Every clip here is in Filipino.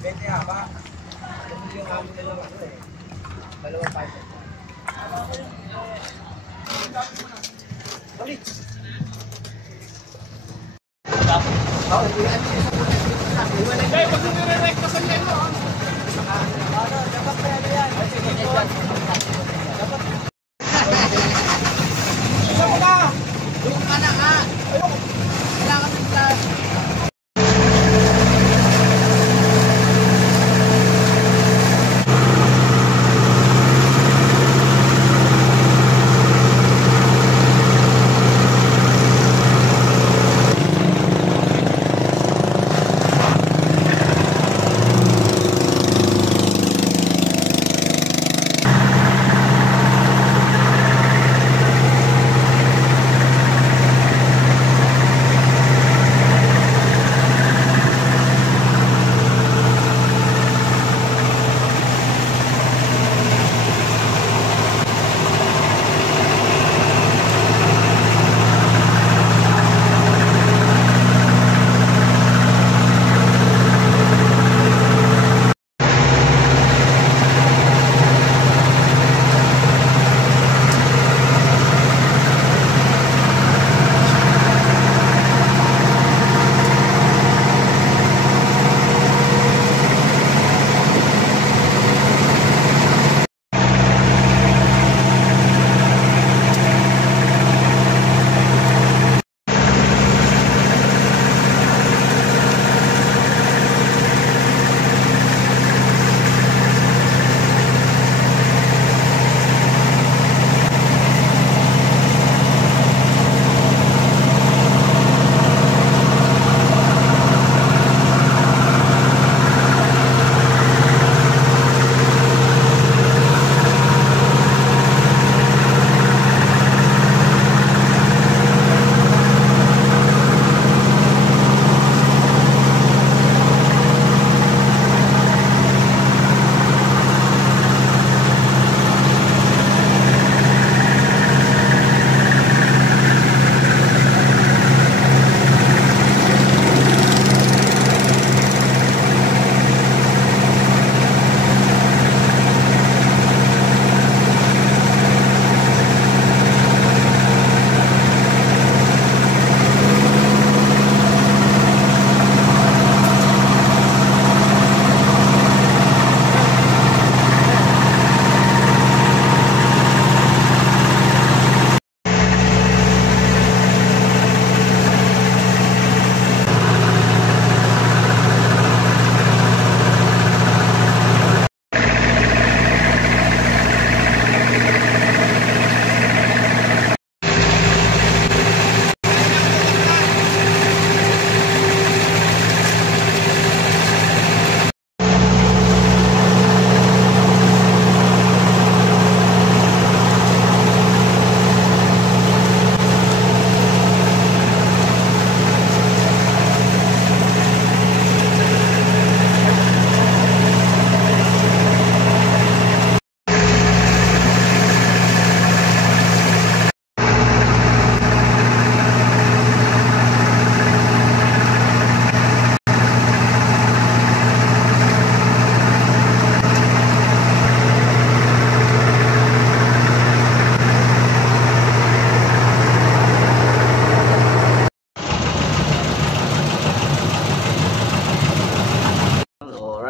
20 haba. Yung amin na lang ano eh. Dalawang paso. Balik. Oh, hindi yan. Hey, pag nire-rek ka sa leno. Dapat pa yan. Dapat. Isa mo na. Doon ka na nga. Kailangan ng class.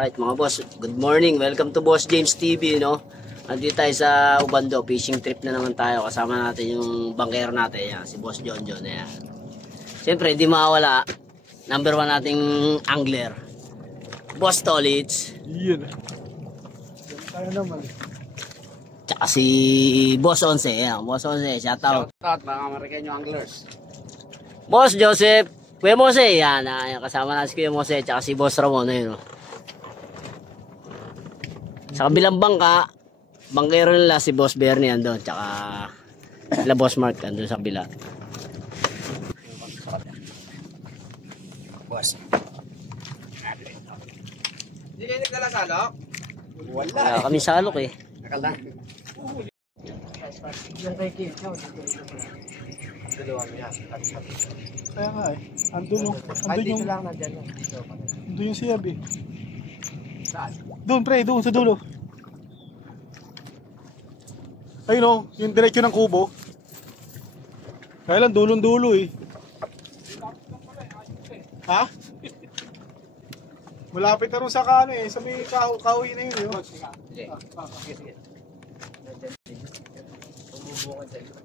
Alright mga boss, good morning. Welcome to Boss James TV, no? Andito tayo sa Ubando, fishing trip na naman tayo. Kasama natin yung bangkero natin, yan, si Boss John John. Yan. Siyempre, di mawala, number 1 nating angler, Boss Tolits. Yun. Tayo naman. Tsaka si Boss Onse, yan. Boss Onse, shoutout. Shoutout mga Marikeno anglers. Boss Joseph, Kuya Mose, yan. Kasama natin si Kuya Mose, tsaka si Boss Ramon, ayun, no? Sa kabilang bangka, bangkero nila si Boss Bernie andun, tsaka sila Boss Mark andun sa kabila. Boss. Hindi kayo nagdala sa alok? Wala. Wala kami sa alok eh. Nakal na. Yung kay Kim, dalawa niya. Kaya nga eh. Andun yung lang na dyan. yung siyab eh. Doon pre, doon sa dulo. Ayun o, yung diretso ng kubo. Kaya lang dulong-dulo eh. Ha? Malapit na rin sa kano eh, sa may kahoy na yun. Sige. Sige. Bumubukod sa iyo.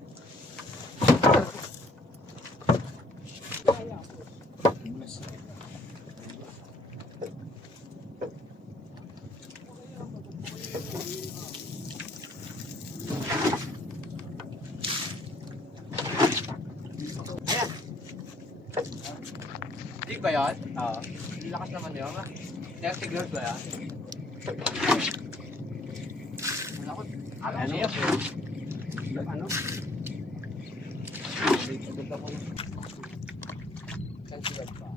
Ayan. Dig ba yan? Oo. Lakas naman yun. 30 girls ba yan? Ano yun? Ano? Kansiwag pa.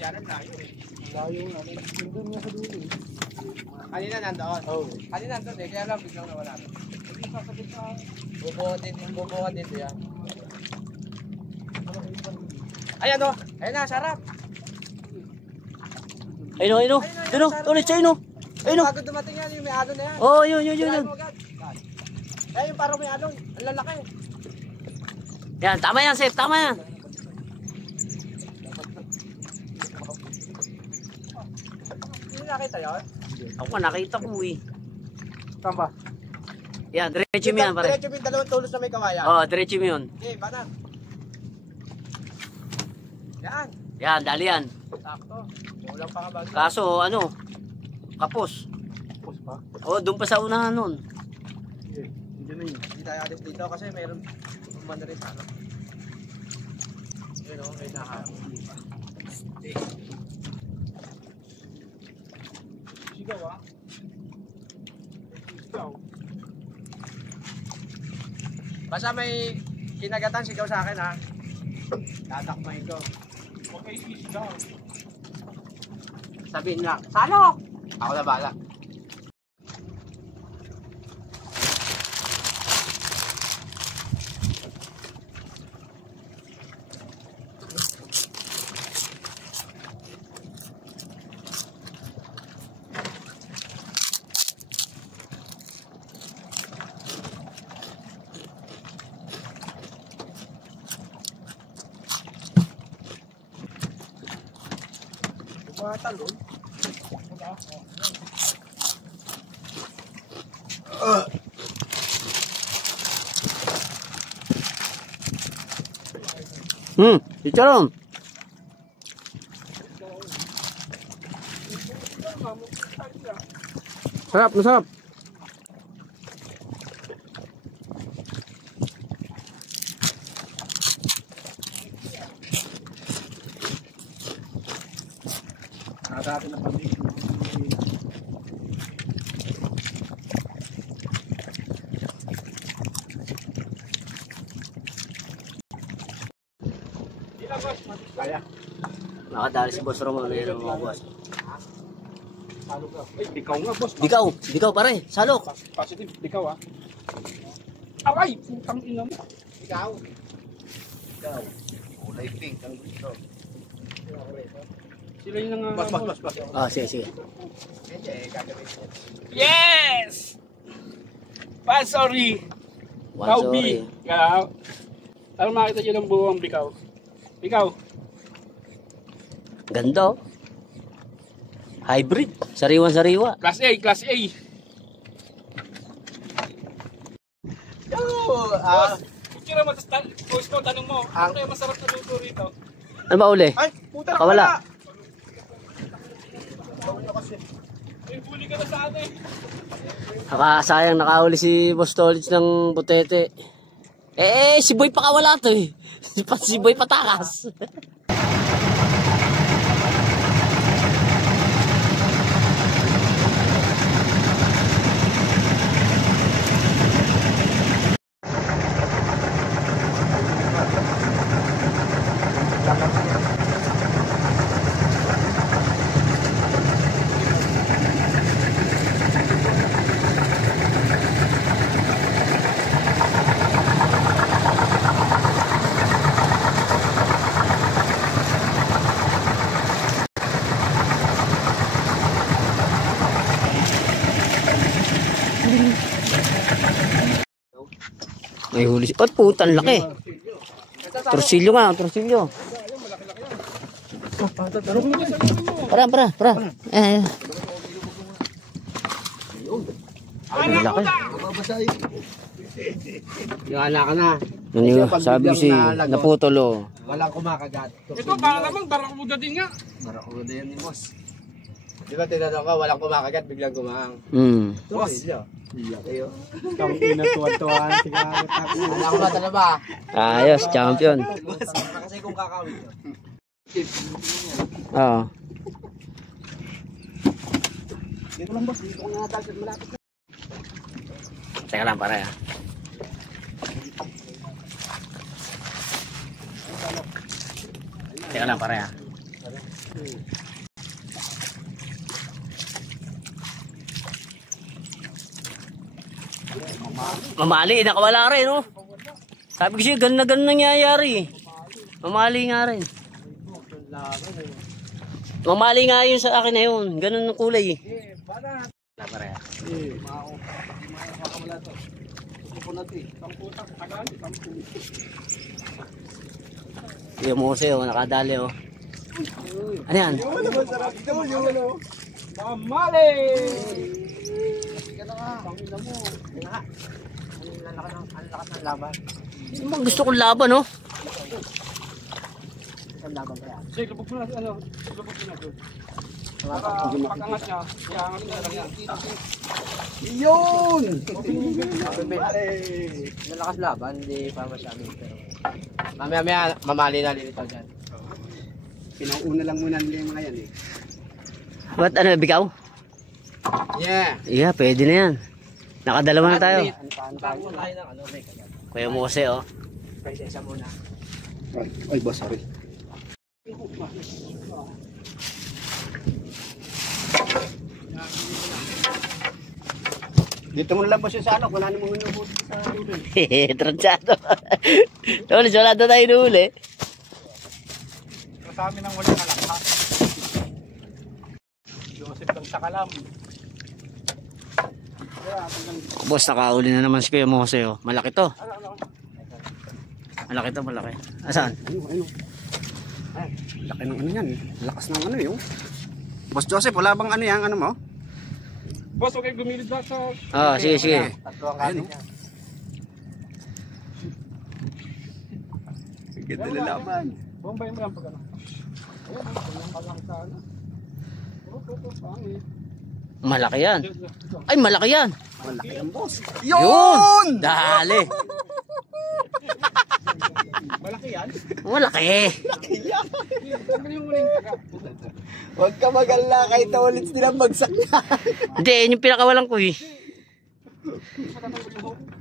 Yan ang layo eh. Layo nga, nandun nga sa dulo eh. Kanina nandoon. Oo. Kanina nandoon eh, kaya lang biglang nawala. Bubuka dito yan. Ayan o, ayun na, sarap. Ayun o, ayun o. Ayun o, ulit siya, ayun o. Ayun o. Bago dumating yan, yung may alon na yan. Oh, yun. Sirain mo agad. Eh, yung parang may alon, ang lalaki. Yan, tama yan, Seth, tama yan. Hindi nakita yun? Ako nakita ko eh. Saan ba? Yan, diretso mo yan, pare. Diretso mo yung dalawang tulos na may kawayan. Oh, diretso mo yun. Okay, banat. Yan, Yan, dali yan. sakto. Kulang pa nga bago. Kaso, ano, kapos. Tapos pa? Oh, doon pa sa unahan nun. Sige, hindi na yun. Hindi tayo alis dito kasi mayroon umano rin sa ano. Yun o, may nakaharap. Sigaw ah. Sigaw. Basta may kinagatan, sigaw sa akin ha. Tatakmahin ko. Okay, sigaw. Sabihin lang, Salo! Ako na bala. Mga talon. Chicharon. Sarap, masarap. Nakadati na pag-ibig. Kaya. Nakadali si Boss Ramon. Ayun mga boss. Salo ka. Ay, dikaw nga boss. Dikaw pare, salok. Positive, dikaw ah. Away! Putang ina mo. Ikaw. Ikaw. Kulay pink ang gusto. Sila yung nga... Bas. Ah, sige. Hindi, gagawin ko. Yes! Sorry. One sorry. Kaya, alam makita nyo ng buwang bikaw. Bikaw. Ganda oh. Hybrid. Sariwan-sariwa. Class A. Yo! Kira mo, voice ko, tanong mo, ano kaya masarap na luto rito? Ano ba uli? Ay, puta na Kawala. Ay, huli ka na sa atin. Sayang nakahuli si Boss Tolits ng butete. Si Boy pa kawala to eh. Si Boy patakas. May huli. Oh, putan laki. Torsilyo nga, torsilyo. Para. Ang laki. Yung anak ka na. Sabi ko si naputol oh. Walang kumakagat. Ito, baka naman, barakuda din nga. Barakuda yan ni boss. Di ba tinanong ko, walang kumakagat, biglang gumaang. Boss. Ang pinatuwan-tuwan. Anak ko ba talaga? Ayos, champion. Kasi kung kakawin yun. Oo. Dito lang boss, dito ko nga dagat malapit. Teka lang para ya. Teka lang para ya. Mamali, nakawala rin oh. Sabi ko siya, ganun na ganun nangyayari. Mamali nga rin. Mamali nga yun sa akin na yun. Ganun ang kulay eh. Para ya. Yung mose oh, nakadali oh. Ano yan? Mamali! Ang lakas ng laban. Gusto kong laban oh. Ang laban kaya. Sige, lubog mo na, lubog mo na doon. Para pag-angat niya, iangat niya lang yan. Yun! Malakas laban, hindi pa masyado. Mamaya mamali na lilitaw dyan. Pinauna lang muna nila yung mga yan eh. What, ano, bigaw? Yeah! Yeah, pwede na yan. Nakadalawa na tayo. Bago tayo ng ano, may kagat. Kuya Mose oh. Kaysa isa muna. Ay, boss, sorry. Dito mo na lang boss yung sa ano, kung ano mo minubuti sa dulo. Hehehe, transyado. Tulis, wala na tayo nuli. Sa amin ang walang kalakhan. Joseph ng Sakalam. Boss, nakauli na naman si Kuya Mose oh. Malaki to. Malaki to, malaki. Asaan? Ano? Ay, laki ng ano yan. Lakas ng ano yun. Boss Joseph, wala bang ano yan, ano mo? Boss, huwag kayong gumilid ba sa... Oh, sige, sige. Tatlo ang kanin niya. Ganda na laban. Bombayin mo lang pag ano. Ayan, ang kalaki sa ano. Pangit. Malaki yan. Ay, malaki yan. Malaki ang boss. Yun! Dali. Malaki yan. Malaki. Tanggalin yung muling taga. Huwag ka mag-alala, kahit na ulit silang bagsak na. Hindi, yun yung pinakawalan ko eh.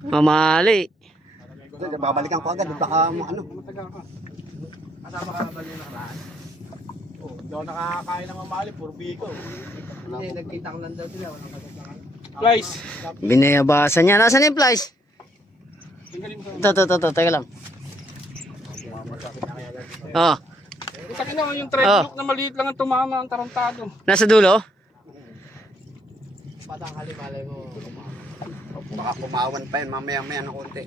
Mamali. Babalikan ko agad, baka ano. Kasama ka na ba yung nakaraan? Oh, hindi ako nakakain ng mamali, puro biko. Hindi, nagkita ko lang daw sila. Walang kagagakan. Flies. Binayabasan niya. Nasaan yung flies? Tanggalin mo sa... Ito. Teka lang. Oh, Sakin na, yung threadlock na maliit lang ang tumama, ang tarantado. nasa dulo? Patang halimalay mo. Baka kumawan pa yun, mamaya-maya ng konti.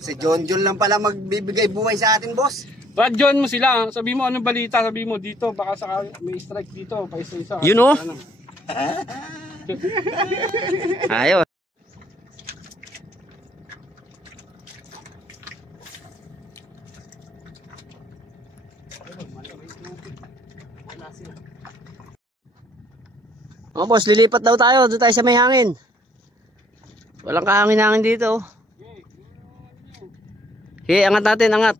Si John lang pala magbibigay buhay sa atin, boss. Radyon mo sila, sabi mo anong balita, sabi mo dito, baka saka may strike dito, pa isa-isa. Yun oh. Ayos. Oh boss, lilipat daw tayo. Doon tayo sa may hangin. Walang kahangin-hangin dito. Sige, angat natin, angat.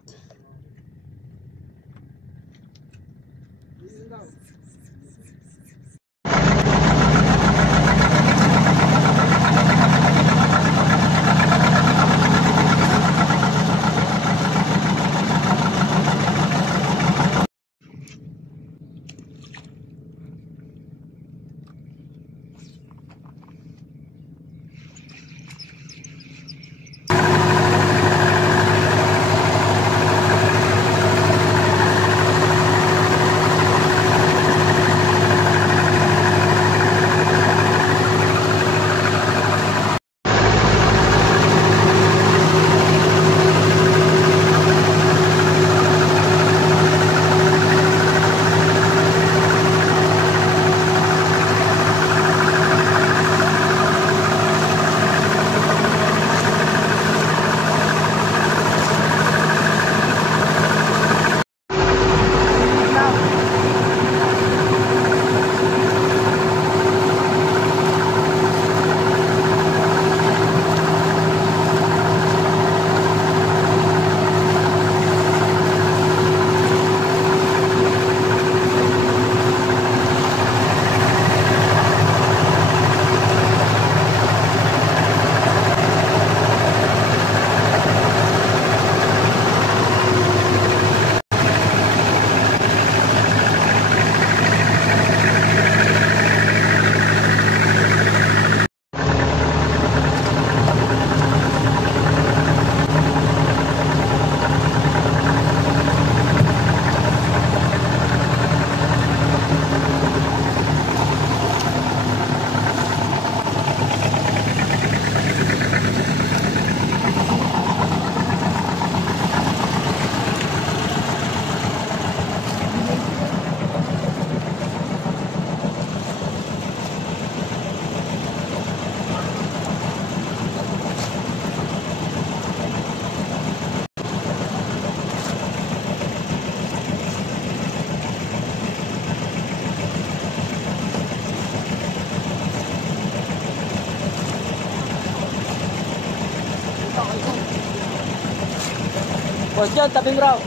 Boss John, tabi mo raw.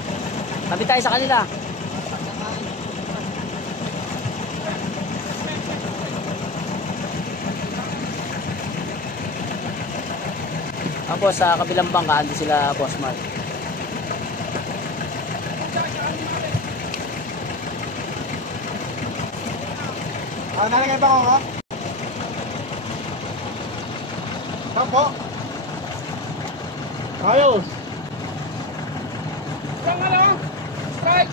Tabi tayo sa kanila. Tapos sa kabilang bangka, andi sila Boss Mark. Nalagay ba ako? Tampo. Ayos. Lang ano? Strike.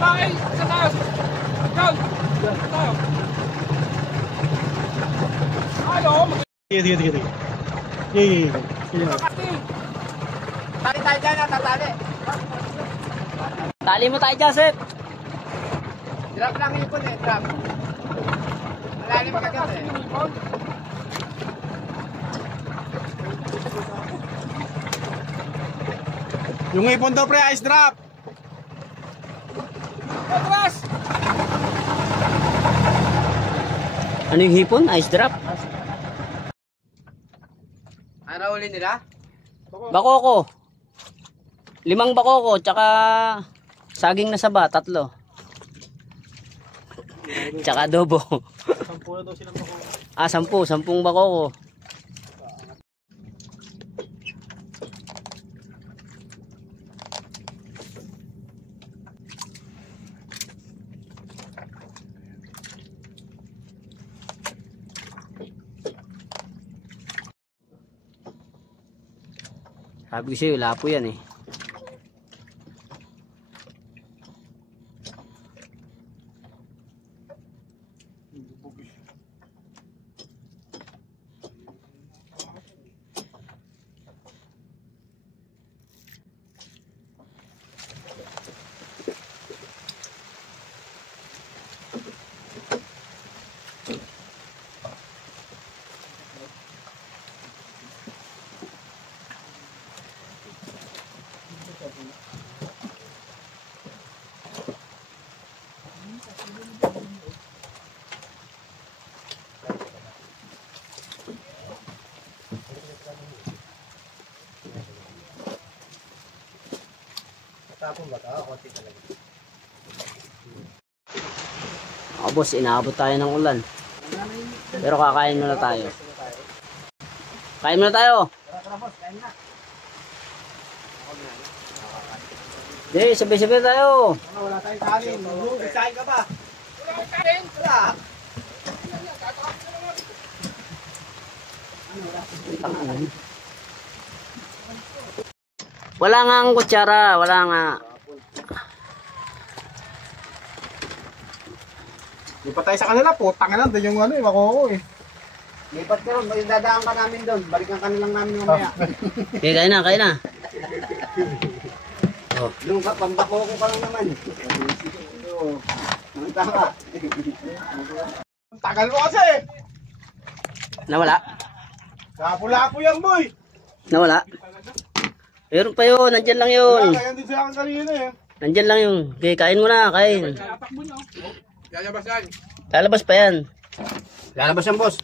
Ay, sa taas. Down. Down. Ayo, Sige, sige, sige. Sige. tali tayo dyan, tatali. Tali mo tayo dyan, Seth. Drop lang ipon eh, drop. Malalim ka dyan eh. Yung ipon daw pre, ice drop. Atras! Ano yung hipon? Ice drop? Ano uli nila? Bakoko. 5 bakoko, tsaka saging na saba, 3. Tsaka adobo. 10 na daw silang bako. 10 bakoko. Sabi ko sa'yo, lapo yan eh. Boss, inaabot tayo ng ulan. Pero kakain muna tayo. Kain muna tayo. Di, sabay-sabay tayo. Wala tayong kanin. Isahin ka ba? Wala akong kanin. Wala. Wala nga ang kutsara. Wala nga. Lipat tayo sa kanila, putang na doon yung ano eh, makoko eh. Lipat ka ron. Dadaan ka namin doon. Balikan ka nilang namin mamaya. Okay, kain na, kain na. Doon ka, pambako ko pa lang naman. Ang tama. Tagal mo kasi. Nawala? Lapo-lapo yan boy. Nawala? Meron pa yun, nandyan lang yun. Kaya din sa akin kanina eh. Nandyan lang yun. Okay, kain mo na, kain. Lalabasan. Lalabas pa yan. Lalabas yan, boss.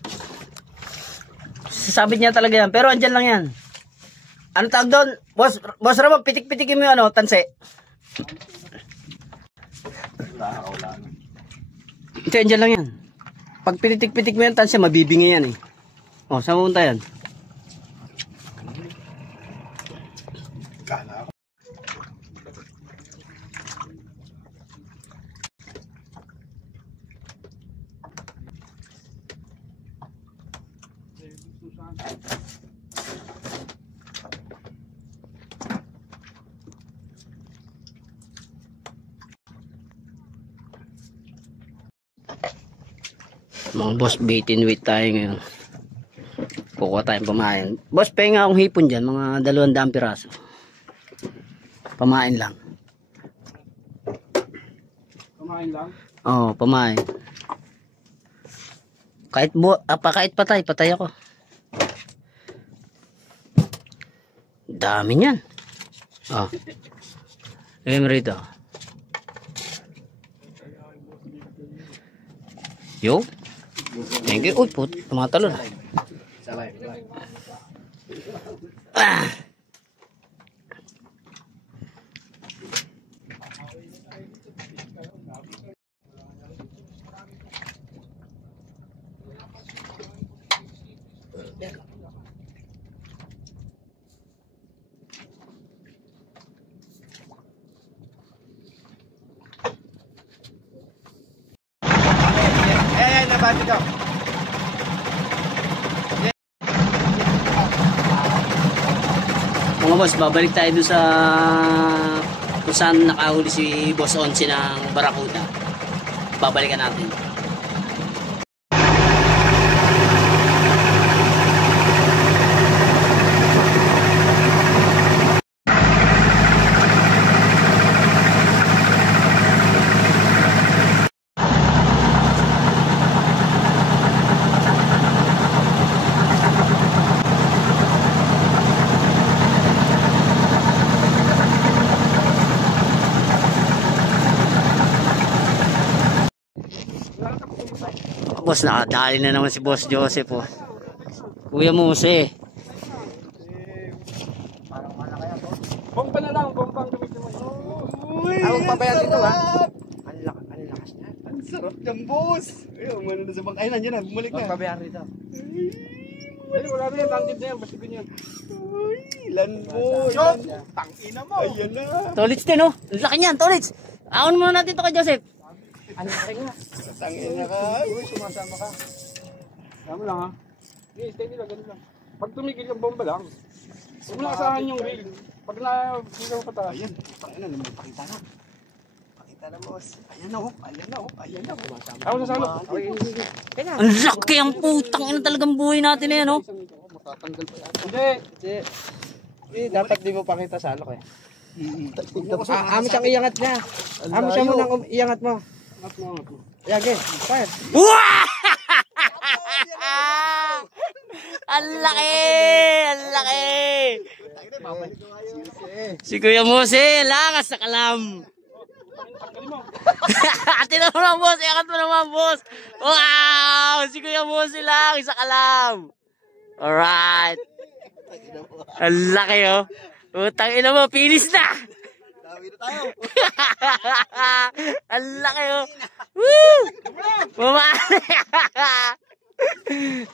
Sasabit niya talaga yan, pero andyan lang yan. Ano tawag doon? Boss Ramon, pitik-pitikin mo yung ano, tanse. Ito, andyan lang yan. Pag pitik-pitik mo yung tanse, mabibingi yan eh. O, saan pumunta yan? Mga boss, bait and wait tayo ngayon. Kukuha tayong pamain. Boss, pahinga akong hipon dyan. Mga 200 piraso. Pamain lang. Kumain lang. Oo, pamain. Kahit patay ako. Dami niyan. Oh. Lagay mo rito. Yo. Thank you. Uy, tumatalon. Salay. Ah. Ayan, nabati daw. Mga boss, babalik tayo doon sa kung saan nakahuli si Boss Onsi ng Barracuda. Babalikan natin. Boss, nakadali na naman si Boss Joseph, oh. Kuya Mose. Bomba na lang, bombang gamitin mo. Tawag pa ba yan dito, ha? Ang lakas niya. Ang sarap ng boss. Ayun, umano na sa bangka. Ayun, nandiyan na. Bumalik na. Magpabayaan rito. Ay, wala na yan, tangkid na yan, basta ganyan. Uy, ilan boss. Shot! Tangina mo. Ayan na. Tolits din, oh. Ang laki niyan, Tolits. Aon muna natin to kay Joseph. Ang laki nga. Tangina ka. Uy, sumasama ka. Tama lang ha. Okay, stay nila, ganun lang. Pag tumigil yung bomba lang, huwag mo lang asahan yung reel. Pag na-sigaw ka tayo. Ayan, tangina na. Pakita na. Pakita na, boss. Ayan na, oh. Ayan na, oh. Ayan na. Sumasama. Ako sa salo. Ang laki ang putang ina talagang buhay natin na yan, oh. Matatanggal pa yan. Hindi. Hindi, dapat di mo pakita sa alok eh. Amo siyang iangat niya. Amo siya mo nang iangat mo. Yage, fire. Wow! Ang laki! Ang laki! Si Kuya Mose, lakas sa kalam. Atin mo naman, boss. Iangat mo naman, boss. Wow! Si Kuya Mose lang sa kalam. Alright. Ang laki, oh. Utang ina mo, finish na! Dami na tayo. Ang laki, oh. Woo! Bumali!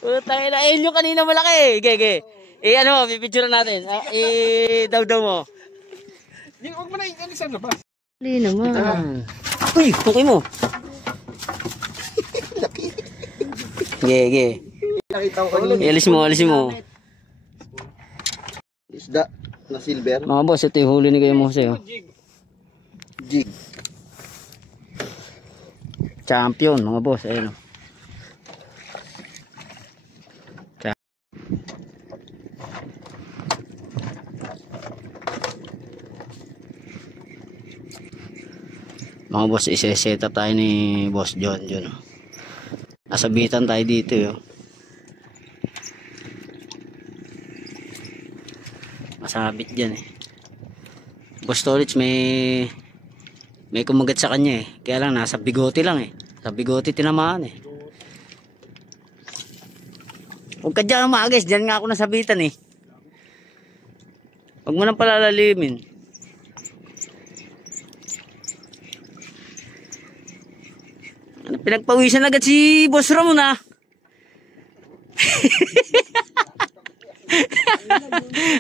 Utang ina. Ayun yung kanina malaki. Gege. Ano, pipicture natin. Daw-daw mo. Huwag mo na ialisan na ba? Hindi naman. Uy, okay mo. Gege. Nakita ko kanina. Alis mo, alis mo. Isda na silver. Mga boss, ito yung huli ni Kuya Mose, oh. Jig. Champion, mga boss. Ayun, oh. Mga boss, isa-set up tayo ni Boss John. Oh. Nasabitan tayo dito, oh. Masabit dyan, eh. Boss Tolits may kumagat sa kanya, eh. Kaya lang nasa bigote lang, eh. Sa bigote tinamaan, eh. Huwag ka dyan umagis. Dyan nga ako nasabitan, eh. Huwag mo nang palalalimin. Pinagpawisan agad si Boss Ramon, ah.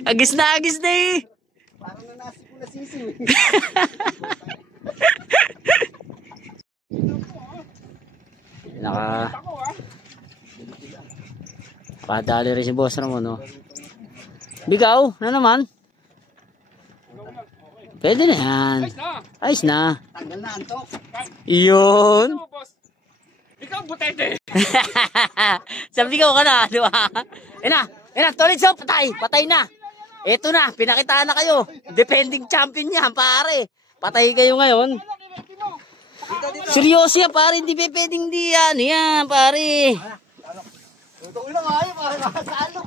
Agis na eh. Parang nanasi ko na sisiw. Padali rin si Boss Ramon, no? Bigaw na naman. Pwede na yan. Ayos na. Tanggal na antok. Iyon. Ikaw butete. Sabi ko ka na, di ba? Ina, Tolits, oh, patay na. Ito na, pinakitaan na kayo. Defending champion yan, pare. Patay kayo ngayon. Seryoso yan, pare, hindi pwedeng di yan. Yan, pare.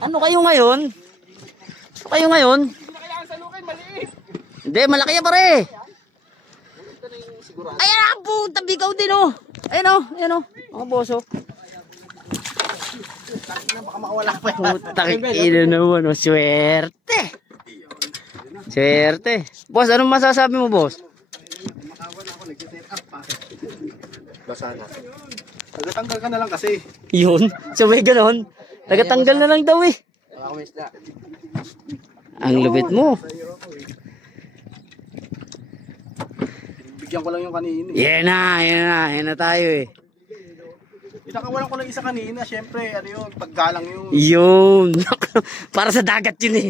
Ano kayo ngayon? Hindi na kailangan salukin, maliit. Hindi, malaki yan, pare. Ayan ang puta, bigaw din, oh. Ayan, oh. Mga boss, oh. baka makawala pa yan. Putang ina naman, oh. Swerte. Swerte. Boss, anong masasabi mo, boss? Makawan ako, nag-set up pa. Basa na. Tagatanggal ka na lang kasi. Yun. So may ganon. Tagatanggal na lang daw eh. Wala akong isda. Ang lupit mo. Bigyan ko lang yung kanina. Yan na tayo eh. Pinakawalan ko lang isa kanina, syempre, ano yun, paggalang yun. Yun. Para sa dagat yun eh.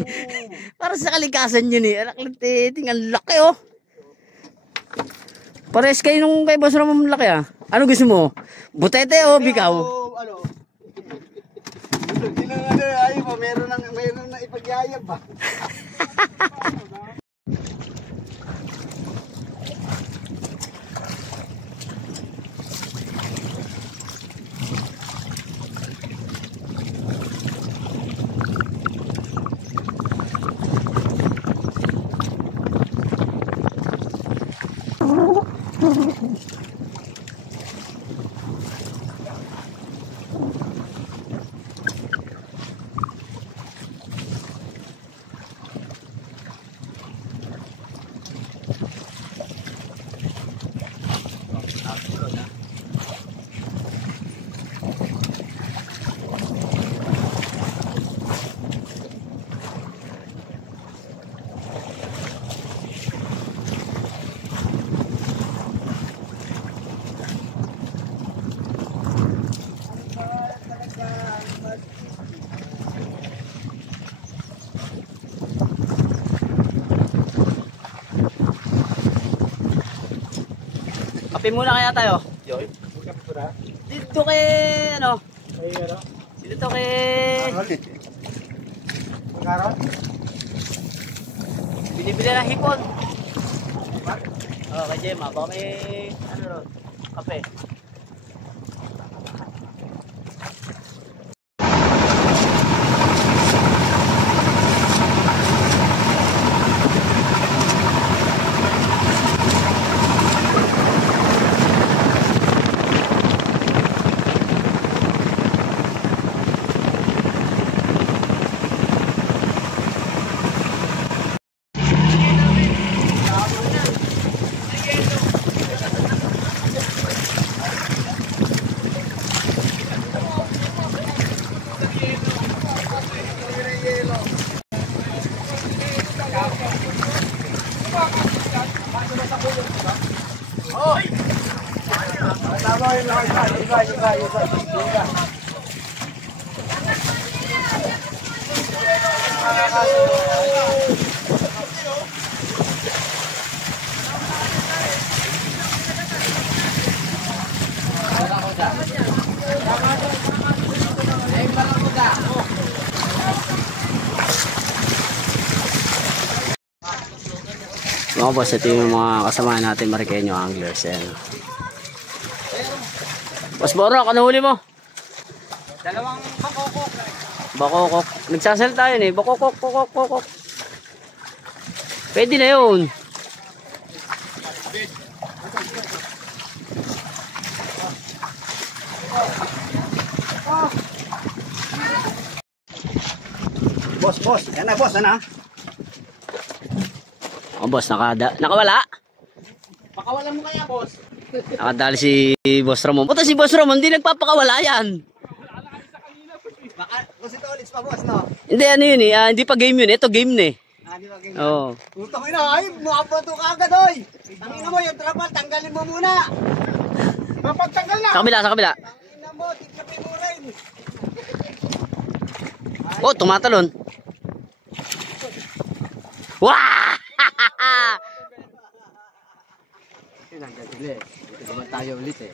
Para sa kalikasan yun eh. Alakliting, ang laki oh. Pares kayo nung kay Boss Ramon laki ah. Ano gusto mo? Butete o bikaw? Ano? Sino ano, ay mo, meron na ipagyayag ba? Kape muna kaya tayo. Dito kay ano? Dito kay binibili ng hipon. Oh, kay Gemma, baka may ano ron, kape. Mga boss, ito yung mga kasama natin Mariqueño anglers. Ayan. Boss Boro, ano huli mo? Dalawang bakokok. Bakokok. Nagsasalta yun eh. Bakokok. Pwede na yun. Boss. Yan na, boss, ano? Oh, boss, nakawala. Pakawalan mo kaya, boss. Nakadali si Boss Ramon. Puta si Boss Ramon, hindi nagpapakawala yan. Baka, kung si Tolits pa, boss, no? Hindi, ano yun eh. Hindi pa game yun. Ito game na eh. Di ba, ganyan? Oo. Puta ko na, ay, makabato ka agad, oy! Tangina mo, yung trapal, tanggalin mo muna! Trapal, tanggal na! Sa kabila. Tangina mo, titlapin mo rin! Oh, tumatalon. Wah! Dito naman tayo ulit eh.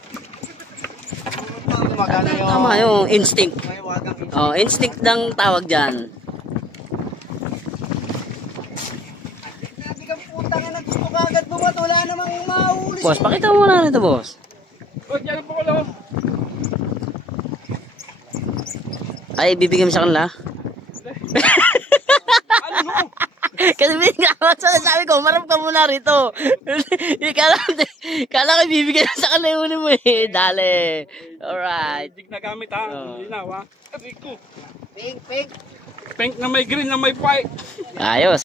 Magana yung... Tama yung instinct. May wagang instinct. Oh, instinct ng tawag dyan. Hindi ka puta nga na gusto ka agad bumat, wala namang mahuli. Boss, pakita mo na nito, boss. O, dyan po ko lang. Ay, bibigyan mo sa kanila. Ano? Kasi bigyan ako, sabi ko, Marap ka muna rito. Kala ko ibibigay na sa kanila yung mo eh. Dale. Alright. Hindi na gamit ha. Hindi na ha. Aray ko. Pink. Pink na may green na may white. Ayos.